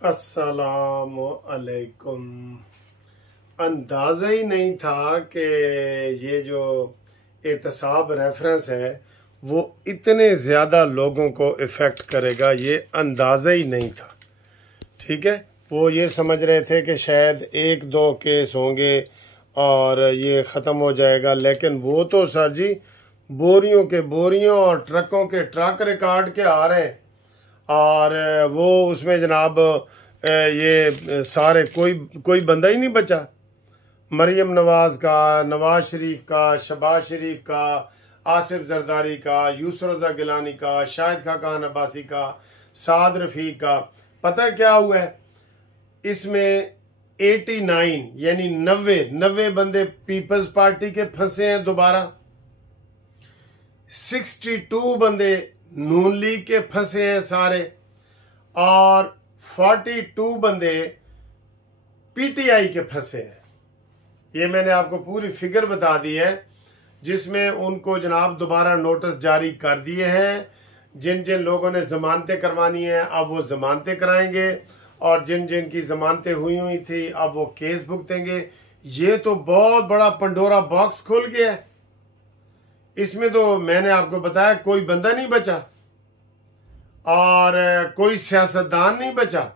अस्सलामु अलैकुम। अंदाज़ा ही नहीं था कि ये जो एहतसाब रेफरेंस है वो इतने ज़्यादा लोगों को इफ़ेक्ट करेगा, ये अंदाज़ा ही नहीं था। ठीक है, वो ये समझ रहे थे कि शायद एक दो केस होंगे और ये ख़त्म हो जाएगा, लेकिन वो तो सर जी बोरियों के बोरियों और ट्रकों के ट्रक रिकॉर्ड के आ रहे हैं। और वो उसमें जनाब ये सारे कोई बंदा ही नहीं बचा। मरियम नवाज का, नवाज शरीफ का, शहबाज शरीफ का, आसिफ जरदारी का, यूसुफ रजा गिलानी का, शाहिद खान अब्बासी का, साद रफीक का। पता है क्या हुआ है इसमें? 89 यानी 90 बंदे पीपल्स पार्टी के फंसे हैं दोबारा। 62 बंदे नून लीग के फंसे हैं सारे, और 42 बंदे पीटीआई के फंसे हैं। ये मैंने आपको पूरी फिगर बता दी है, जिसमें उनको जनाब दोबारा नोटिस जारी कर दिए हैं। जिन जिन लोगों ने जमानतें करवानी है अब वो जमानतें कराएंगे, और जिन जिन की जमानतें हुई थी अब वो केस भुगतेंगे। ये तो बहुत बड़ा पंडोरा बॉक्स खुल गया है। इसमें तो मैंने आपको बताया कोई बंदा नहीं बचा और कोई सियासतदान नहीं बचा।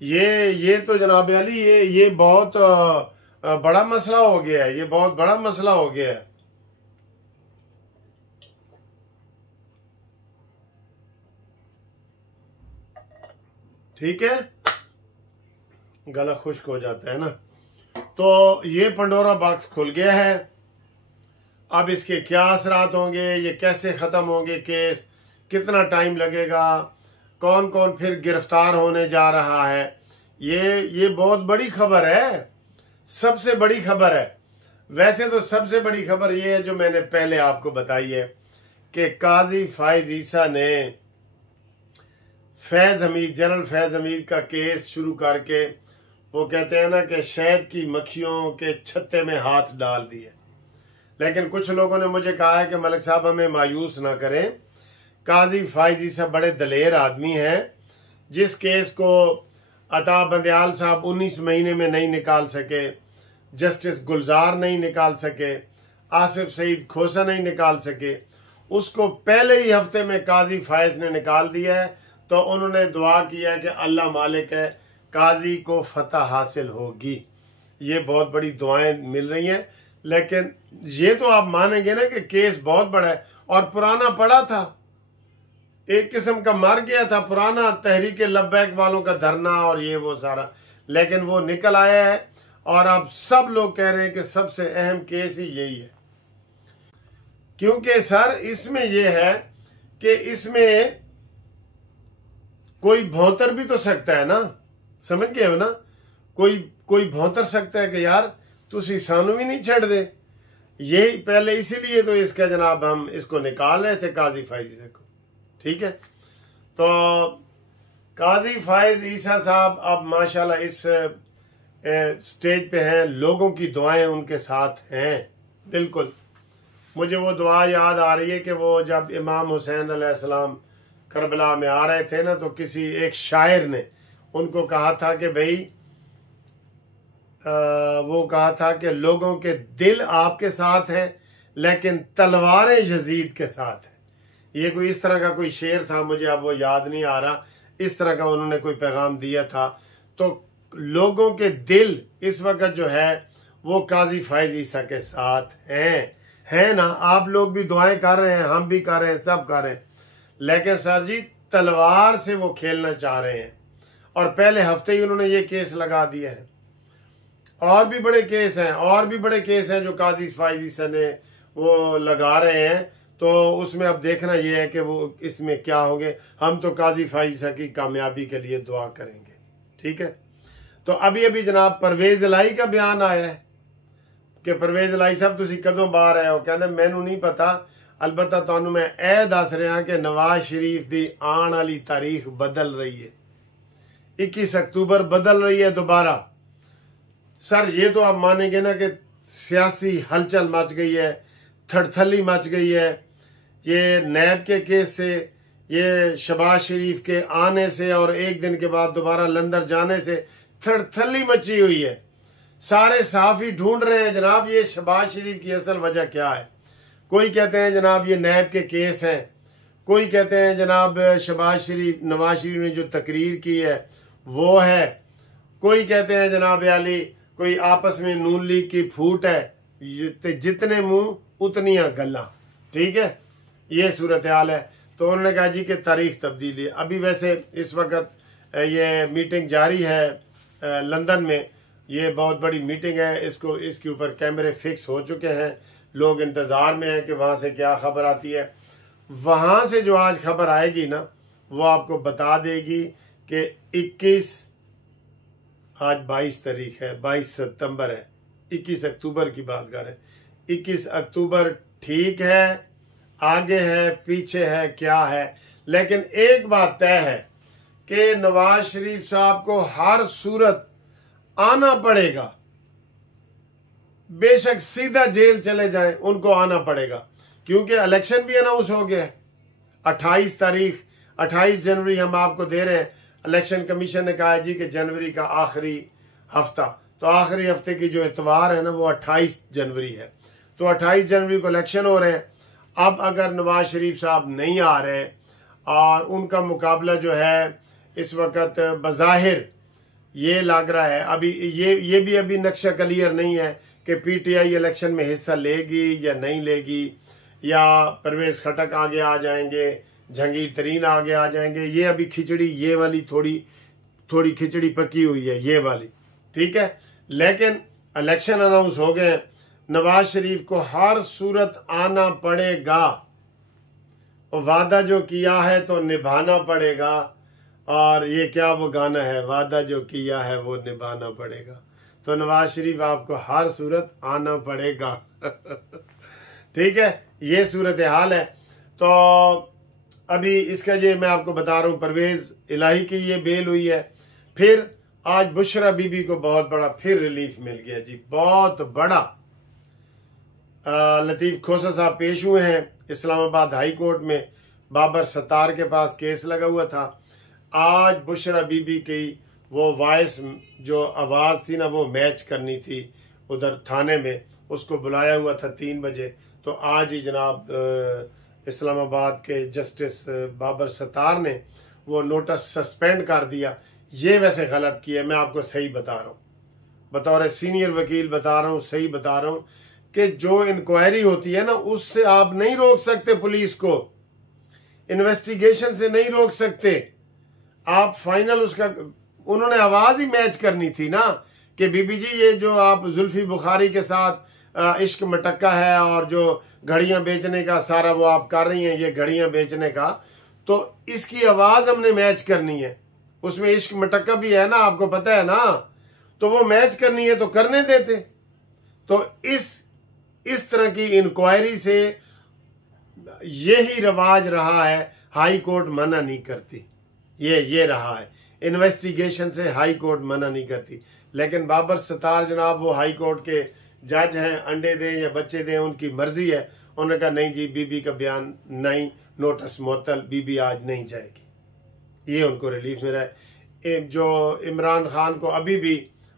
ये तो जनाब अली ये बहुत बड़ा मसला हो गया है। ये बहुत बड़ा मसला हो गया है। ठीक है, गला खुश्क हो जाता है ना। तो ये पंडोरा बॉक्स खुल गया है। अब इसके क्या असरात होंगे, ये कैसे ख़त्म होंगे केस, कितना टाइम लगेगा, कौन कौन फिर गिरफ्तार होने जा रहा है, ये बहुत बड़ी खबर है, सबसे बड़ी खबर है। वैसे तो सबसे बड़ी खबर ये है जो मैंने पहले आपको बताई है कि काजी फाइज ईसा ने जनरल फैज हमीद का केस शुरू करके, वो कहते हैं ना कि शहद की मक्खियों के छत्ते में हाथ डाल दिए। लेकिन कुछ लोगों ने मुझे कहा है कि मलिक साहब हमें मायूस ना करें, काजी फाइज ईसा बड़े दलेर आदमी हैं। जिस केस को अता बंदयाल साहब 19 महीने में नहीं निकाल सके, जस्टिस गुलजार नहीं निकाल सके, आसिफ सईद खोसा नहीं निकाल सके, उसको पहले ही हफ्ते में काजी फाइज ने निकाल दिया है। तो उन्होंने दुआ किया है कि अल्लाह मालिक है, काजी को फतह हासिल होगी। ये बहुत बड़ी दुआएं मिल रही हैं। लेकिन ये तो आप मानेंगे ना कि केस बहुत बड़ा है और पुराना पड़ा था, एक किस्म का मर गया था पुराना तहरीक लब्बैक वालों का धरना और ये वो सारा, लेकिन वो निकल आया है। और अब सब लोग कह रहे हैं कि सबसे अहम केस ही यही है, क्योंकि सर इसमें यह है कि इसमें कोई भौंतर भी तो सकता है ना, समझ गए हो ना? कोई भौंतर सकता है कि यार तुसी सानू भी नहीं छड़ दे। यही पहले इसीलिए तो इसका जनाब हम इसको निकाल रहे थे काजी फाइज ईसा को। ठीक है, तो काजी फाइज ईसा साहब अब माशाल्लाह इस स्टेज पे हैं, लोगों की दुआएं उनके साथ हैं। बिल्कुल मुझे वो दुआ याद आ रही है कि वो जब इमाम हुसैन अलैहिस्सलाम करबला में आ रहे थे ना, तो किसी एक शायर ने उनको कहा था कि भाई वो कहा था कि लोगों के दिल आपके साथ हैं लेकिन तलवारें यजीद के साथ हैं। ये कोई इस तरह का कोई शेर था, मुझे अब वो याद नहीं आ रहा। इस तरह का उन्होंने कोई पैगाम दिया था। तो लोगों के दिल इस वक्त जो है वो काजी फाइज ईसा के साथ हैं ना। आप लोग भी दुआएं कर रहे हैं, हम भी कर रहे हैं, सब कर रहे हैं। लेकिन सर जी तलवार से वो खेलना चाह रहे हैं और पहले हफ्ते ही उन्होंने ये केस लगा दिया है। और भी बड़े केस हैं, और भी बड़े केस हैं जो काजी फाइज ईसा ने वो लगा रहे हैं। तो उसमें अब देखना ये है कि वो इसमें क्या होंगे। हम तो काजी फाइज ईसा की कामयाबी के लिए दुआ करेंगे। ठीक है, तो अभी अभी जनाब परवेज इलाही का बयान आया है कि परवेज इलाही साहब तुसी कदों बाहर आए हो। कहते मैनू नहीं पता, अलबत्ता तुहानू मैं ए दस रहा कि नवाज शरीफ की आने वाली तारीख बदल रही है। 21 अक्तूबर बदल रही है दोबारा। सर ये तो आप मानेंगे ना कि सियासी हलचल मच गई है, थड़थली मच गई है। ये नैब के केस से, ये शहबाज शरीफ के आने से और एक दिन के बाद दोबारा लंदन जाने से थड़थली मची हुई है। सारे सहाफ़ी ढूंढ रहे हैं जनाब ये शहबाज शरीफ की असल वजह क्या है। कोई कहते हैं जनाब ये नैब के केस हैं, कोई कहते हैं जनाब नवाज शरीफ ने जो तकरीर की है वो है, कोई कहते हैं जनाब अली कोई आपस में नून लीग की फूट है, जितने मुंह उतनियां गल्ला। ठीक है, ये सूरत हाल है। तो उन्होंने कहा जी कि तारीख तब्दीली। अभी वैसे इस वक्त ये मीटिंग जारी है लंदन में, ये बहुत बड़ी मीटिंग है, इसके ऊपर कैमरे फिक्स हो चुके हैं, लोग इंतज़ार में हैं कि वहाँ से क्या खबर आती है। वहाँ से जो आज खबर आएगी ना वो आपको बता देगी कि 21, आज 22 तारीख है, 22 सितंबर है, 21 अक्टूबर की बात कर रहे हैं। 21 अक्टूबर ठीक है, आगे है पीछे है क्या है, लेकिन एक बात तय है कि नवाज शरीफ साहब को हर सूरत आना पड़ेगा। बेशक सीधा जेल चले जाएं, उनको आना पड़ेगा, क्योंकि इलेक्शन भी अनाउंस हो गया है। 28 तारीख 28 जनवरी हम आपको दे रहे हैं। इलेक्शन कमीशन ने कहा है जी कि जनवरी का आखिरी हफ्ता, तो आखिरी हफ्ते की जो इतवार है ना वो 28 जनवरी है। तो 28 जनवरी को इलेक्शन हो रहे हैं। अब अगर नवाज शरीफ साहब नहीं आ रहे और उनका मुकाबला जो है इस वक्त बज़ाहिर ये लग रहा है, अभी ये भी अभी नक्शा क्लियर नहीं है कि पीटीआई इलेक्शन में हिस्सा लेगी या नहीं लेगी, या परवेज खटक आगे आ जाएंगे, जहांगीर तरीन आगे आ जाएंगे। ये अभी खिचड़ी ये वाली थोड़ी खिचड़ी पकी हुई है ये वाली। ठीक है, लेकिन इलेक्शन अनाउंस हो गए। नवाज शरीफ को हर सूरत आना पड़ेगा, वादा जो किया है तो निभाना पड़ेगा। और ये क्या वो गाना है, वादा जो किया है वो निभाना पड़ेगा। तो नवाज शरीफ आपको हर सूरत आना पड़ेगा। ठीक है, ये सूरत हाल है। तो अभी इसका ये मैं आपको बता रहा हूँ, परवेज इलाही की ये बेल हुई है। फिर आज बुशरा बीबी को बहुत बड़ा फिर रिलीफ मिल गया जी, बहुत बड़ा। लतीफ खोसा साहब पेश हुए हैं इस्लामाबाद हाई कोर्ट में, बाबर सत्तार के पास केस लगा हुआ था। आज बुशरा बीबी की वो वॉइस जो आवाज़ थी ना वो मैच करनी थी उधर थाने में, उसको बुलाया हुआ था 3 बजे। तो आज ही जनाब इस्लामाबाद के जस्टिस बाबर सत्तार ने वो नोटिस सस्पेंड कर दिया। ये वैसे गलत किया, मैं आपको सही बता रहा हूँ, बतौर सीनियर वकील बता रहा हूँ, सही बता रहा हूँ कि जो इंक्वायरी होती है ना उससे आप नहीं रोक सकते, पुलिस को इन्वेस्टिगेशन से नहीं रोक सकते आप। फाइनल उसका उन्होंने आवाज ही मैच करनी थी ना कि बीबी जी ये जो आप जुल्फी बुखारी के साथ इश्क मटक्का है और जो घड़ियां बेचने का सारा वो आप कर रही हैं, ये घड़ियां बेचने का, तो इसकी आवाज हमने मैच करनी है। उसमें इश्क मटक्का भी है ना, आपको पता है ना, तो वो मैच करनी है तो करने देते। तो इस तरह की इंक्वायरी से यही रवाज रहा है, हाई कोर्ट मना नहीं करती, ये रहा है। इन्वेस्टिगेशन से हाई कोर्ट मना नहीं करती। लेकिन बाबर सत्तार जनाब वो हाई कोर्ट के जज हैं, अंडे दें या बच्चे दें उनकी मर्जी है। उन्होंने कहा नहीं जी बीबी का बयान नहीं, नोटिस मुअत्तल, बीबी आज नहीं जाएगी। ये उनको रिलीफ मिला है। जो इमरान खान को अभी भी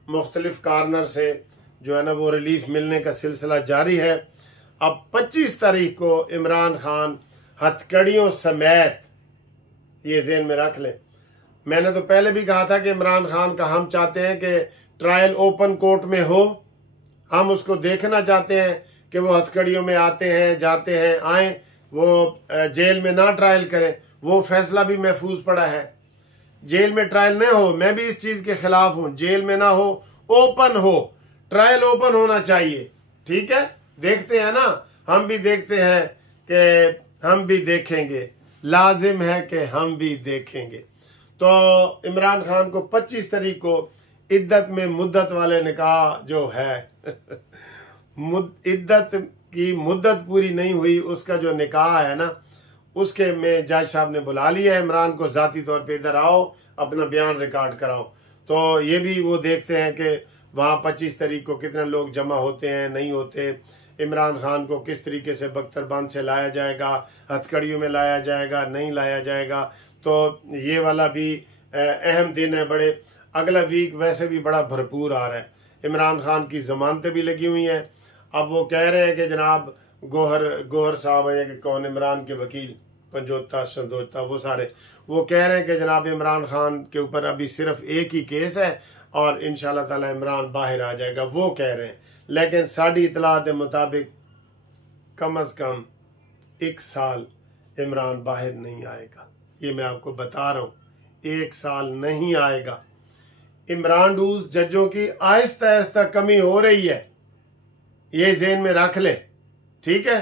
मुख्तलिफ कार्नर से जो है ना वो रिलीफ मिलने का सिलसिला जारी है। अब 25 तारीख को इमरान खान हथकड़ियों समेत, ये ज़हन में रख लें, मैंने तो पहले भी कहा था कि इमरान खान का हम चाहते हैं कि ट्रायल ओपन कोर्ट में हो, हम उसको देखना चाहते हैं कि वो हथकड़ियों में आते हैं जाते हैं आए, वो जेल में ना ट्रायल करें। वो फैसला भी महफूज पड़ा है, जेल में ट्रायल न हो। मैं भी इस चीज़ के खिलाफ हूँ, जेल में ना हो, ओपन हो, ट्रायल ओपन होना चाहिए। ठीक है, देखते हैं ना, हम भी देखते हैं कि हम भी देखेंगे, लाजिम है कि हम भी देखेंगे। तो इमरान खान को 25 तारीख को इद्दत में मुद्दत वाले निकाह जो है इद्दत की मुद्दत पूरी नहीं हुई उसका जो निकाह है ना, उसके में जज साहब ने बुला लिया है इमरान को ज़ाती तौर पे, इधर आओ अपना बयान रिकॉर्ड कराओ। तो ये भी वो देखते हैं कि वहाँ 25 तारीख को कितने लोग जमा होते हैं नहीं होते, इमरान खान को किस तरीके से बख्तरबंद से लाया जाएगा, हथकड़ियों में लाया जाएगा, नहीं लाया जाएगा। तो ये वाला भी अहम दिन है। बड़े अगला वीक वैसे भी बड़ा भरपूर आ रहा है। इमरान खान की जमानतें भी लगी हुई हैं। अब वो कह रहे हैं कि जनाब गोहर साहब हैं कि कौन, इमरान के वकील पंजोता संदोता, वो सारे वो कह रहे हैं कि जनाब इमरान खान के ऊपर अभी सिर्फ एक ही केस है और इंशाल्लाह ताला इमरान बाहर आ जाएगा, वो कह रहे हैं। लेकिन साड़ी इतलात के मुताबिक कम अज़ कम 1 साल इमरान बाहर नहीं आएगा। ये मैं आपको बता रहा हूँ, 1 साल नहीं आएगा। इमरान डूज जजों की आहिस्ता आहिस्ता कमी हो रही है, ये ज़हन में रख ले, ठीक है।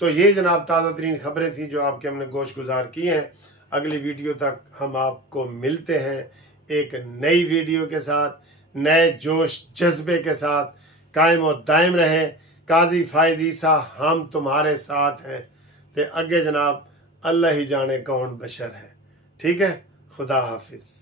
तो ये जनाब ताज़ा तरीन खबरें थी जो आपके हमने गोश गुजार की हैं। अगली वीडियो तक हम आपको मिलते हैं एक नई वीडियो के साथ, नए जोश जज्बे के साथ। कायम और दायम रहे। काजी फायज ईसा हम तुम्हारे साथ हैं। ते अगे जनाब अल्लाह ही जाने कौन बशर है, ठीक है। खुदा हाफिज।